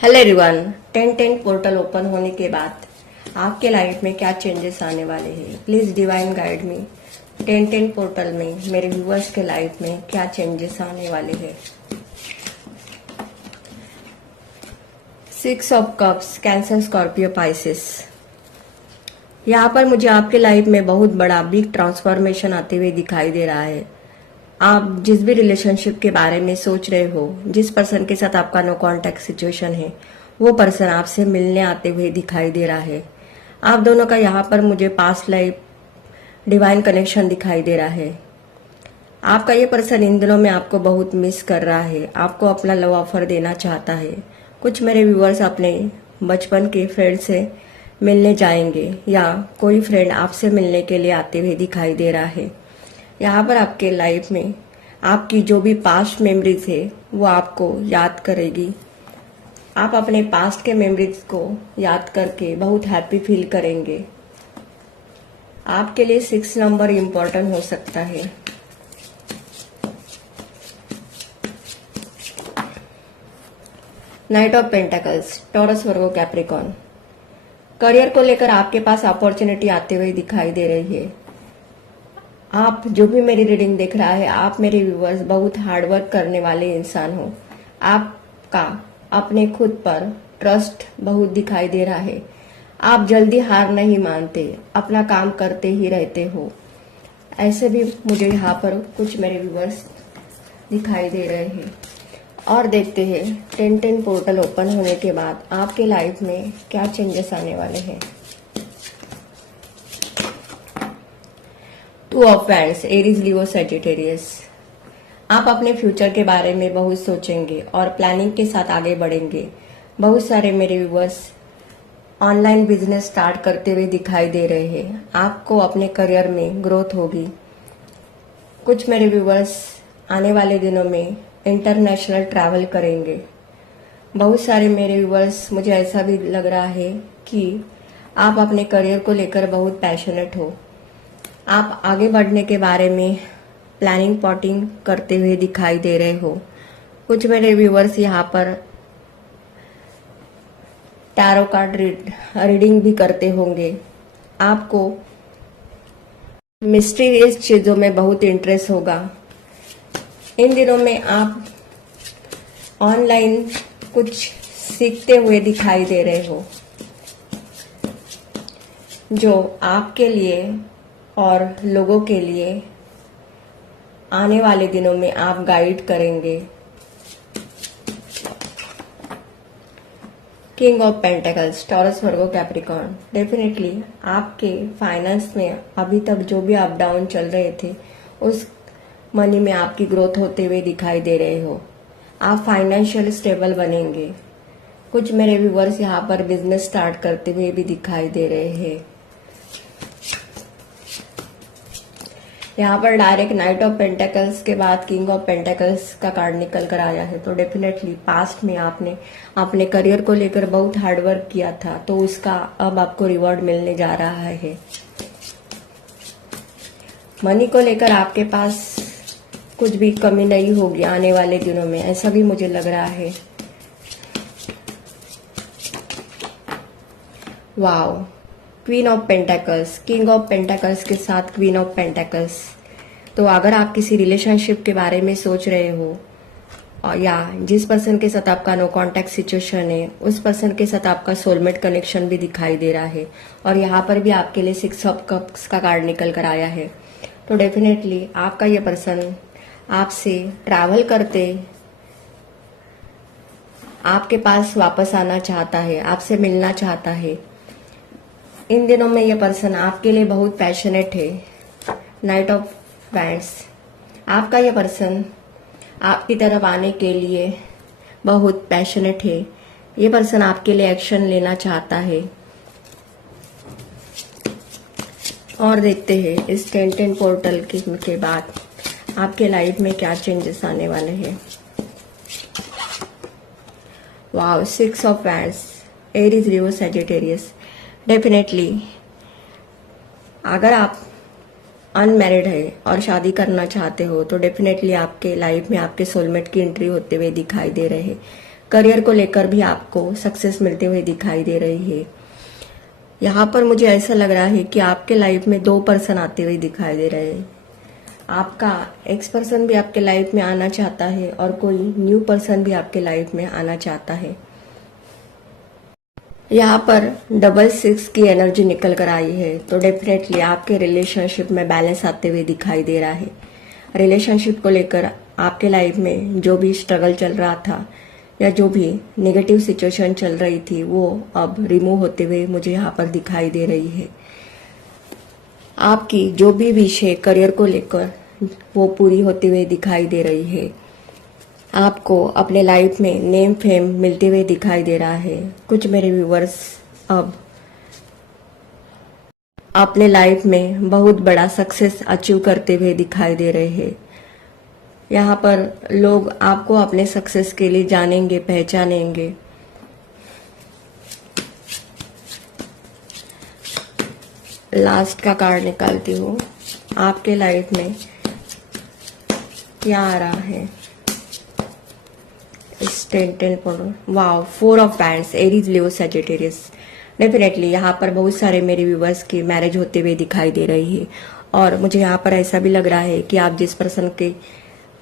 Hello everyone. 10-10 portal open होने के बाद आपके लाइफ में क्या चेंजेस आने वाले हैं, please divine guide me. 10-10 portal में मेरे व्यूअर्स के लाइफ में क्या चेंजेस आने वाले हैं। 6 of cups, cancer, Scorpio, Pisces. यहाँ पर मुझे आपके लाइफ में बहुत बड़ा बिग ट्रांसफॉर्मेशन आते हुए दिखाई दे रहा है। आप जिस भी रिलेशनशिप के बारे में सोच रहे हो, जिस पर्सन के साथ आपका नो कांटेक्ट सिचुएशन है, वो पर्सन आपसे मिलने आते हुए दिखाई दे रहा है। आप दोनों का यहाँ पर मुझे पास्ट लाइफ डिवाइन कनेक्शन दिखाई दे रहा है। आपका ये पर्सन इन दिनों में आपको बहुत मिस कर रहा है, आपको अपना लव ऑफर देना चाहता है। कुछ मेरे व्यूअर्स अपने बचपन के फ्रेंड से मिलने जाएंगे या कोई फ्रेंड आपसे मिलने के लिए आते हुए दिखाई दे रहा है। यहाँ पर आपके लाइफ में आपकी जो भी पास्ट मेमोरीज है वो आपको याद करेगी। आप अपने पास्ट के मेमोरीज को याद करके बहुत हैप्पी फील करेंगे। आपके लिए 6 नंबर इम्पोर्टेंट हो सकता है। Night of pentacles, taurus, Virgo, Capricorn. Career को लेकर आपके पास अपॉर्चुनिटी आते हुए दिखाई दे रही है। आप जो भी मेरी रीडिंग देख रहा है, आप मेरे व्यूअर्स बहुत हार्डवर्क करने वाले इंसान हो। आपका अपने खुद पर ट्रस्ट बहुत दिखाई दे रहा है। आप जल्दी हार नहीं मानते, अपना काम करते ही रहते हो। ऐसे भी मुझे यहाँ पर कुछ मेरे व्यूअर्स दिखाई दे रहे हैं। और देखते हैं 10-10 पोर्टल ओपन होने के बाद आपके लाइफ में क्या चेंजेस आने वाले हैं। 2 of wands, Aries, Leo, Sagittarius. आप अपने फ्यूचर के बारे में बहुत सोचेंगे और प्लानिंग के साथ आगे बढ़ेंगे। बहुत सारे मेरे व्यूअर्स ऑनलाइन बिजनेस स्टार्ट करते हुए दिखाई दे रहे हैं। आपको अपने करियर में ग्रोथ होगी। कुछ मेरे व्यूअर्स आने वाले दिनों में इंटरनेशनल ट्रैवल करेंगे। बहुत सारे मेरे व्यूअर्स, मुझे ऐसा भी लग रहा है कि आप अपने करियर को लेकर बहुत पैशनेट हो। आप आगे बढ़ने के बारे में प्लानिंग पॉटिंग करते हुए दिखाई दे रहे हो। कुछ मेरे व्यूअर्स यहाँ पर टैरो कार्ड रीडिंग भी करते होंगे। आपको मिस्टीरियस चीजों में बहुत इंटरेस्ट होगा। इन दिनों में आप ऑनलाइन कुछ सीखते हुए दिखाई दे रहे हो, जो आपके लिए और लोगों के लिए आने वाले दिनों में आप गाइड करेंगे। King of pentacles, taurus, Virgo, Capricorn. Definitely आपके फाइनेंस में अभी तक जो भी अप डाउन चल रहे थे, उस मनी में आपकी ग्रोथ होते हुए दिखाई दे रहे हो। आप फाइनेंशियल स्टेबल बनेंगे। कुछ मेरे व्यूअर्स यहाँ पर बिजनेस स्टार्ट करते हुए भी दिखाई दे रहे हैं। यहाँ पर डायरेक्ट नाइट ऑफ पेंटेकल्स के बाद किंग ऑफ पेंटेकल्स का कार्ड निकल कर आया है। तो डेफिनेटली पास्ट में आपने अपने करियर को लेकर बहुत हार्डवर्क किया था, तो उसका अब आपको रिवॉर्ड मिलने जा रहा है। मनी को लेकर आपके पास कुछ भी कमी नहीं होगी आने वाले दिनों में, ऐसा भी मुझे लग रहा है। Wow, queen of pentacles, king of pentacles के साथ क्वीन ऑफ पेंटेकल्स। तो अगर आप किसी रिलेशनशिप के बारे में सोच रहे हो या जिस पर्सन के साथ आपका नो कांटेक्ट सिचुएशन है, उस पर्सन के साथ आपका सोलमेट कनेक्शन भी दिखाई दे रहा है। और यहाँ पर भी आपके लिए 6 ऑफ कप्स का कार्ड निकल कर आया है। तो डेफिनेटली आपका ये पर्सन आपसे ट्रैवल करते आपके पास वापस आना चाहता है, आपसे मिलना चाहता है। इन दिनों में ये पर्सन आपके लिए बहुत पैशनेट है। नाइट ऑफ वैंड्स, आपका ये पर्सन आपकी तरफ आने के लिए बहुत पैशनेट है। ये पर्सन आपके लिए एक्शन लेना चाहता है। और देखते हैं इस 10-10 पोर्टल के बाद आपके लाइफ में क्या चेंजेस आने वाले हैं। Wow, 6 of wands, Aries, Leo, Sagittarius. Definitely अगर आप अनमैरिड है और शादी करना चाहते हो, तो डेफिनेटली आपके लाइफ में आपके सोलमेट की एंट्री होते हुए दिखाई दे रहे हैं। करियर को लेकर भी आपको सक्सेस मिलते हुए दिखाई दे रही है। यहाँ पर मुझे ऐसा लग रहा है कि आपके लाइफ में 2 पर्सन आते हुए दिखाई दे रहे हैं। आपका एक्स पर्सन भी आपके लाइफ में आना चाहता है और कोई न्यू पर्सन भी आपके लाइफ में आना चाहता है। यहाँ पर 666 की एनर्जी निकल कर आई है, तो डेफिनेटली आपके रिलेशनशिप में बैलेंस आते हुए दिखाई दे रहा है। रिलेशनशिप को लेकर आपके लाइफ में जो भी स्ट्रगल चल रहा था या जो भी नेगेटिव सिचुएशन चल रही थी वो अब रिमूव होते हुए मुझे यहाँ पर दिखाई दे रही है। आपकी जो भी विश है करियर को लेकर वो पूरी होते हुए दिखाई दे रही है। आपको अपने लाइफ में नेम फेम मिलते हुए दिखाई दे रहा है। कुछ मेरे व्यूवर्स अब अपने लाइफ में बहुत बड़ा सक्सेस अचीव करते हुए दिखाई दे रहे हैं। यहाँ पर लोग आपको अपने सक्सेस के लिए जानेंगे, पहचानेंगे। लास्ट का कार्ड निकालती हूँ। आपके लाइफ में क्या आ रहा है? Wow, 4 of pants, Aries, Leo, Sagittarius. Definitely यहाँ पर बहुत सारे मेरे व्यूवर्स की मैरिज होते हुए दिखाई दे रही है और मुझे यहाँ पर ऐसा भी लग रहा है कि आप जिस पर्सन के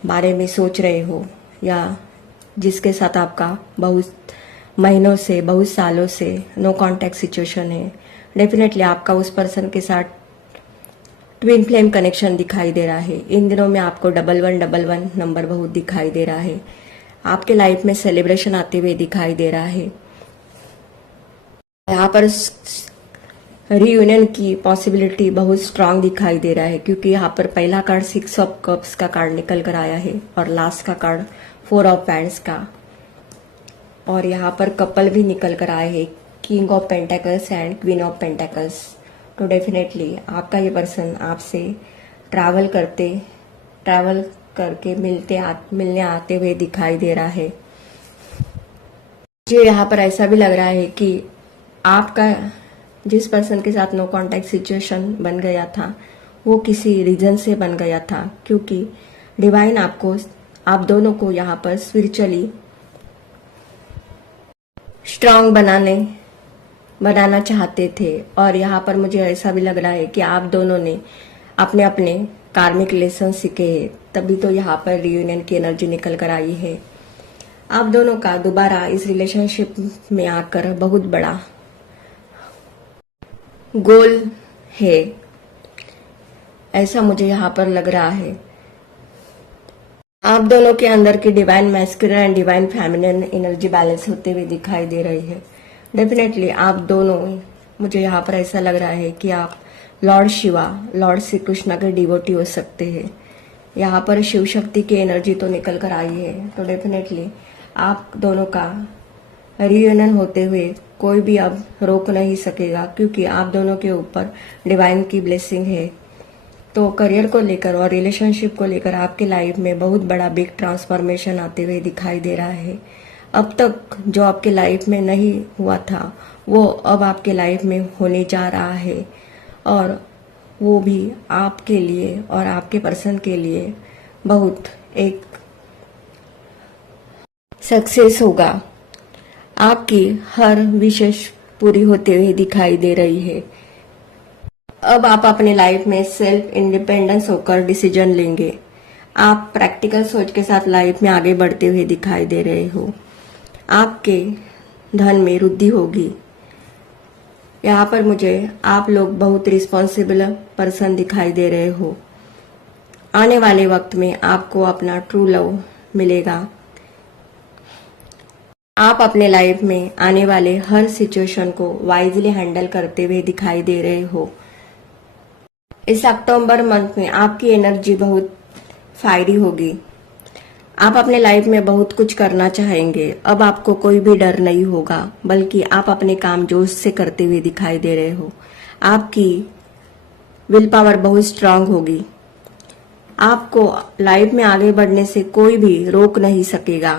बारे में सोच रहे हो या जिसके साथ आपका बहुत महीनों से, बहुत सालों से नो कांटेक्ट सिचुएशन है, डेफिनेटली आपका उस पर्सन के साथ ट्विन फ्लेम कनेक्शन दिखाई दे रहा है। इन दिनों में आपको 1111 नंबर बहुत दिखाई दे रहा है। आपके लाइफ में सेलिब्रेशन आते हुए दिखाई दे रहा है। यहाँ पर रीयूनियन की पॉसिबिलिटी बहुत स्ट्रांग दिखाई दे रहा है क्योंकि यहाँ पर पहला कार्ड 6 ऑफ कप्स का कार्ड निकल कर आया है और लास्ट का कार्ड 4 ऑफ पैंट्स का, और यहाँ पर कपल भी निकल कर आए हैं, king of pentacles and queen of pentacles. तो डेफिनेटली आपका ये पर्सन आपसे ट्रैवल करके मिलने आते हुए दिखाई दे रहा है। मुझे यहाँ पर ऐसा भी लग रहा है कि आपका जिस पर्सन के साथ नो कांटेक्ट सिचुएशन बन गया था वो किसी रीजन से बन गया था, क्योंकि डिवाइन आप दोनों को यहाँ पर स्पिरिचुअली स्ट्रांग बनाना चाहते थे। और यहाँ पर मुझे ऐसा भी लग रहा है कि आप दोनों ने अपने अपने कार्मिक लेसन सीखे हैं, तभी तो यहाँ पर रियूनियन की एनर्जी निकल कर आई है। आप दोनों का दोबारा इस रिलेशनशिप में आकर बहुत बड़ा गोल है, ऐसा मुझे यहाँ पर लग रहा है। आप दोनों के अंदर की divine masculine and divine feminine energy balance होते हुए दिखाई दे रही है। डेफिनेटली आप दोनों, मुझे यहाँ पर ऐसा लग रहा है कि आप लॉर्ड शिवा, लॉर्ड श्री कृष्ण के डिवोटी हो सकते हैं। यहाँ पर शिव शक्ति की एनर्जी तो निकल कर आई है, तो डेफिनेटली आप दोनों का रियूनियन होते हुए कोई भी अब रोक नहीं सकेगा, क्योंकि आप दोनों के ऊपर डिवाइन की ब्लेसिंग है। तो करियर को लेकर और रिलेशनशिप को लेकर आपके लाइफ में बहुत बड़ा बिग ट्रांसफॉर्मेशन आते हुए दिखाई दे रहा है। अब तक जो आपके लाइफ में नहीं हुआ था वो अब आपके लाइफ में होने जा रहा है, और वो भी आपके लिए और आपके पर्सन के लिए बहुत एक सक्सेस होगा। आपकी हर विशेष पूरी होते हुए दिखाई दे रही है। अब आप अपने लाइफ में सेल्फ इंडिपेंडेंस होकर डिसीजन लेंगे। आप प्रैक्टिकल सोच के साथ लाइफ में आगे बढ़ते हुए दिखाई दे रहे हो। आपके धन में वृद्धि होगी। यहाँ पर मुझे आप लोग बहुत रिस्पॉन्सिबल पर्सन दिखाई दे रहे हो। आने वाले वक्त में आपको अपना ट्रू लव मिलेगा। आप अपने लाइफ में आने वाले हर सिचुएशन को वाइजली हैंडल करते हुए दिखाई दे रहे हो। इस अक्टूबर मंथ में आपकी एनर्जी बहुत फायरी होगी। आप अपने लाइफ में बहुत कुछ करना चाहेंगे। अब आपको कोई भी डर नहीं होगा, बल्कि आप अपने काम जोश से करते हुए दिखाई दे रहे हो। आपकी विल पावर बहुत स्ट्रांग होगी। आपको लाइफ में आगे बढ़ने से कोई भी रोक नहीं सकेगा।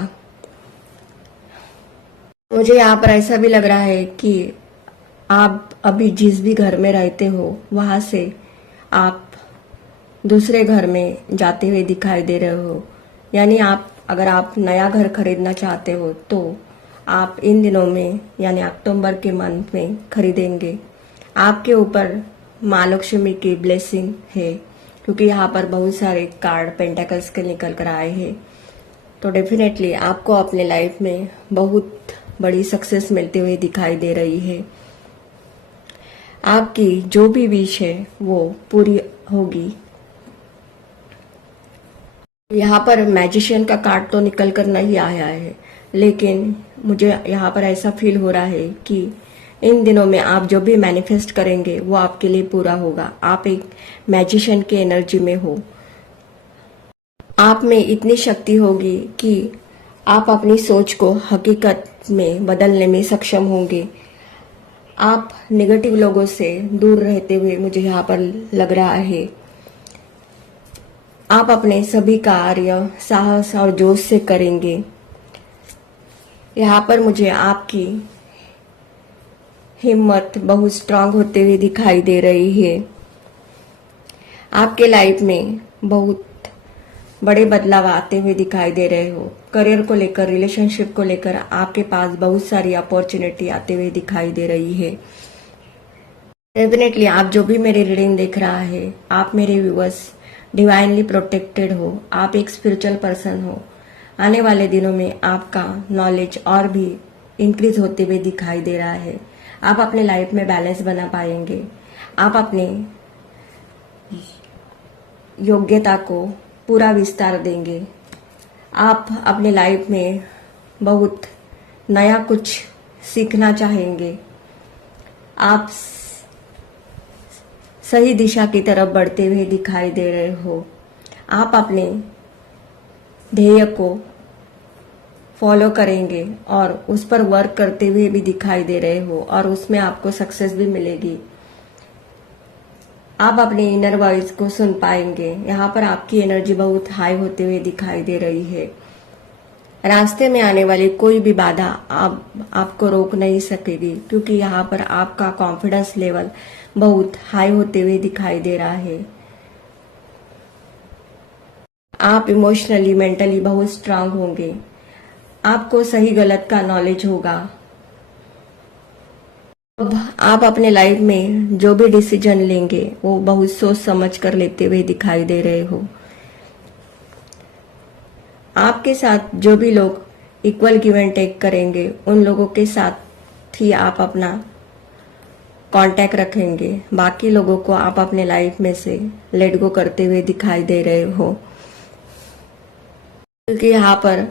मुझे यहाँ पर ऐसा भी लग रहा है कि आप अभी जिस भी घर में रहते हो वहां से आप दूसरे घर में जाते हुए दिखाई दे रहे हो, यानी आप अगर आप नया घर खरीदना चाहते हो तो आप इन दिनों में यानी अक्टूबर के मंथ में खरीदेंगे। आपके ऊपर माँ लक्ष्मी की ब्लेसिंग है, क्योंकि यहाँ पर बहुत सारे कार्ड पेंटाकल्स के निकल कर आए हैं। तो डेफिनेटली आपको अपने लाइफ में बहुत बड़ी सक्सेस मिलते हुए दिखाई दे रही है। आपकी जो भी विश है वो पूरी होगी। यहाँ पर मैजिशियन का कार्ड तो निकल कर नहीं आया है, लेकिन मुझे यहाँ पर ऐसा फील हो रहा है कि इन दिनों में आप जो भी मैनिफेस्ट करेंगे वो आपके लिए पूरा होगा। आप एक मैजिशियन की एनर्जी में हो। आप में इतनी शक्ति होगी कि आप अपनी सोच को हकीकत में बदलने में सक्षम होंगे। आप नेगेटिव लोगों से दूर रहते हुए मुझे यहाँ पर लग रहा है। आप अपने सभी कार्य साहस और जोश से करेंगे। यहाँ पर मुझे आपकी हिम्मत बहुत स्ट्रांग होते हुए दिखाई दे रही है। आपके लाइफ में बहुत बड़े बदलाव आते हुए दिखाई दे रहे हो। करियर को लेकर, रिलेशनशिप को लेकर आपके पास बहुत सारी अपॉर्चुनिटी आते हुए दिखाई दे रही है। डेफिनेटली आप जो भी मेरी रीडिंग देख रहा है, आप मेरे व्यूअर्स डिवाइनली प्रोटेक्टेड हो। आप एक स्पिरिचुअल पर्सन हो। आने वाले दिनों में आपका नॉलेज और भी इंक्रीज होते हुए दिखाई दे रहा है। आप अपने लाइफ में बैलेंस बना पाएंगे। आप अपने योग्यता को पूरा विस्तार देंगे। आप अपने लाइफ में बहुत नया कुछ सीखना चाहेंगे। आप सही दिशा की तरफ बढ़ते हुए दिखाई दे रहे हो। आप अपने ध्येय को फॉलो करेंगे और उस पर वर्क करते हुए भी दिखाई दे रहे हो और उसमें आपको सक्सेस भी मिलेगी। आप अपने इनर वॉइस को सुन पाएंगे। यहाँ पर आपकी एनर्जी बहुत हाई होते हुए दिखाई दे रही है। रास्ते में आने वाली कोई भी बाधा आपको रोक नहीं सकेगी, क्योंकि यहाँ पर आपका कॉन्फिडेंस लेवल बहुत हाई होते हुए दिखाई दे रहा है। आप इमोशनली, मेंटली बहुत स्ट्रांग होंगे। आपको सही गलत का नॉलेज होगा। अब आप अपने लाइफ में जो भी डिसीजन लेंगे वो बहुत सोच समझ कर लेते हुए दिखाई दे रहे हो। आपके साथ जो भी लोग इक्वल गिव एंड टेक करेंगे, उन लोगों के साथ ही आप अपना कांटेक्ट रखेंगे। बाकी लोगों को आप अपने लाइफ में से लेट गो करते हुए दिखाई दे रहे हो, क्योंकि यहाँ पर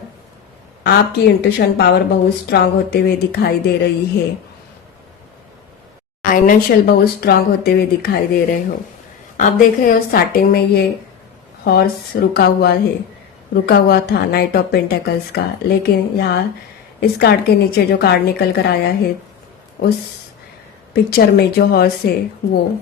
आपकी इंट्यूशन पावर बहुत स्ट्रांग होते हुए दिखाई दे रही है। फाइनेंशियल बहुत स्ट्रांग होते हुए दिखाई दे रहे हो। आप देख रहे हो स्टार्टिंग में ये हॉर्स रुका हुआ था नाइट ऑफ पेंटेकल्स का, लेकिन यहाँ इस कार्ड के नीचे जो कार्ड निकल कर आया है, उस पिक्चर में जो हॉर्स है वो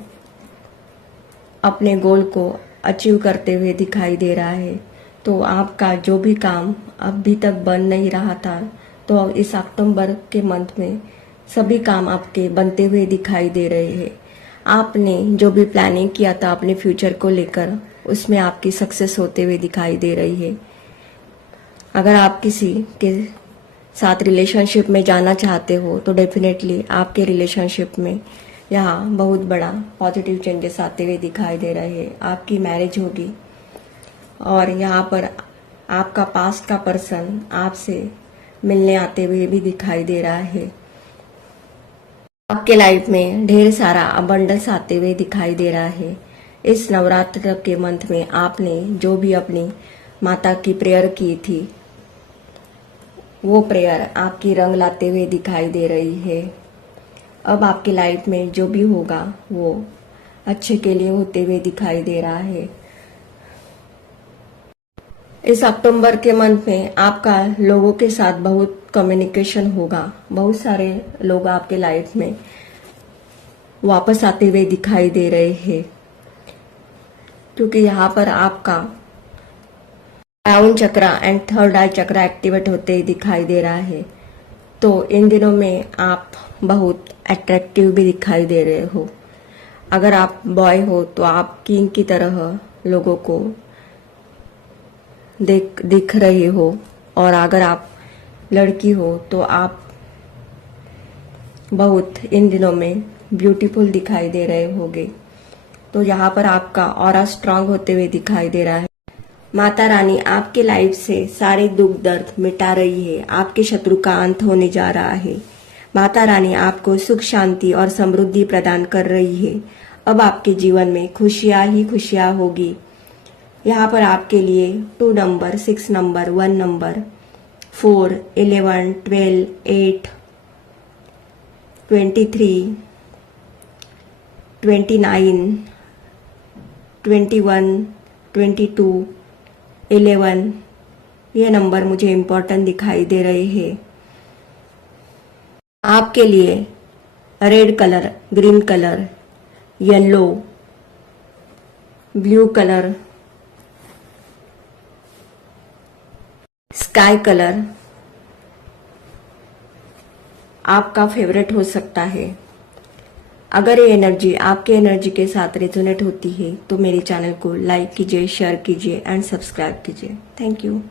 अपने गोल को अचीव करते हुए दिखाई दे रहा है। तो आपका जो भी काम अभी तक बन नहीं रहा था, तो इस अक्टूबर के मंथ में सभी काम आपके बनते हुए दिखाई दे रहे हैं। आपने जो भी प्लानिंग किया था अपने फ्यूचर को लेकर, उसमें आपकी सक्सेस होते हुए दिखाई दे रही है। अगर आप किसी के साथ रिलेशनशिप में जाना चाहते हो तो डेफिनेटली आपके रिलेशनशिप में यहाँ बहुत बड़ा पॉजिटिव चेंजेस आते हुए दिखाई दे रहे हैं। आपकी मैरिज होगी और यहाँ पर आपका पास्ट का पर्सन आपसे मिलने आते हुए भी दिखाई दे रहा है। आपके लाइफ में ढेर सारा अबंडेंस आते हुए दिखाई दे रहा है। इस नवरात्र के मंथ में आपने जो भी अपनी माता की प्रेयर की थी, वो प्रेयर आपकी रंग लाते हुए दिखाई दे रही है। अब आपकी लाइफ में जो भी होगा वो अच्छे के लिए होते हुए दिखाई दे रहा है। इस अक्टूबर के मंथ में आपका लोगों के साथ बहुत कम्युनिकेशन होगा। बहुत सारे लोग आपके लाइफ में वापस आते हुए दिखाई दे रहे हैं, क्योंकि यहाँ पर आपका down chakra and third I chakra activate होते ही दिखाई दे रहा है। तो इन दिनों में आप बहुत अट्रैक्टिव भी दिखाई दे रहे हो। अगर आप बॉय हो तो आप किंग की तरह लोगों को दिख रहे हो, और अगर आप लड़की हो तो आप बहुत इन दिनों में ब्यूटीफुल दिखाई दे रहे होगे। तो यहाँ पर आपका ऑरा स्ट्रांग होते हुए दिखाई दे रहा है। माता रानी आपके लाइफ से सारे दुख दर्द मिटा रही है, आपके शत्रु का अंत होने जा रहा है। माता रानी आपको सुख शांति और समृद्धि प्रदान कर रही है। अब आपके जीवन में खुशियां ही खुशियां होगी। यहाँ पर आपके लिए 2 नंबर, 6 नंबर, 1 नंबर, 4, 11, 12, 8, 23, 29, 21, 22, 11 ये नंबर मुझे इम्पोर्टेंट दिखाई दे रहे हैं। आपके लिए red colour, green colour, yellow, blue colour, sky colour आपका फेवरेट हो सकता है। अगर ये एनर्जी आपके एनर्जी के साथ रेजोनेट होती है तो मेरे चैनल को लाइक कीजिए, शेयर कीजिए एंड सब्सक्राइब कीजिए। Thank you.